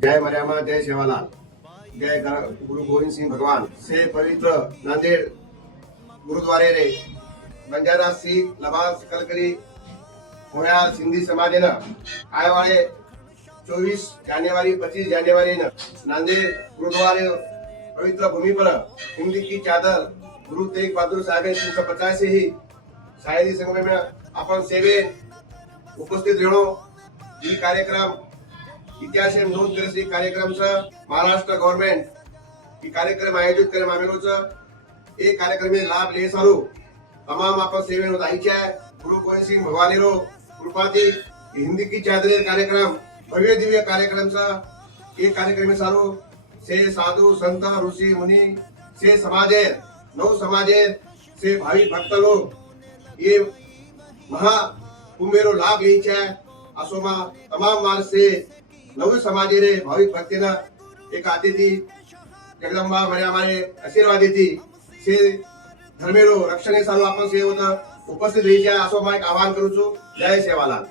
जय मर्यामा, जय सेवालाल, जय गुरु गोविंद सिंह भगवान से पवित्र नांदेड़ गुरुद्वारे रे बंजारा सिख लबास कलकरी मोयाल सिंधी समाज आए वाले 24 जान्युआरी 25 जान्युआरी नांदेड़ गुरुद्वारे पवित्र भूमि पर हिंदी की चादर गुरु तेग बहादुर साहब 350 से ही शायरी संगम में अपन सेवे उपस्थित रहणो ये कार्यक्रम इतिहास नोंद करे कार्यक्रम से महाराष्ट्र गवर्नमेंट ये कार्यक्रम आयोजित કરવામાં આવેલો છે। એ કાર્યક્રમે લાભ લે સારું તમામ આપણ સેવેનો દાઈછે ગુરુ ગોવિંદ સિંહ ભગવાનીરો કૃપાથી हिंदी की चादर कार्यक्रम भव्य दिव्य कार्यक्रम से ये कार्यक्रम सारो से साधु संत ऋषि मुनि से समाजे नव समाजे से भावी भक्त लोग ये महा कुंभेरो लाभ ले छे। आसोमा तमाम मार्ग से नव समाजे रे भाविक भक्ति ना एक अतिथि जगदंबा मर्यामारे आशीर्वाद देती से धर्मेरो रक्षणे सारो आपण से होता उपस्थित रही जाए। आसोमा एक आह्वान करू छू। जय सेवालाल।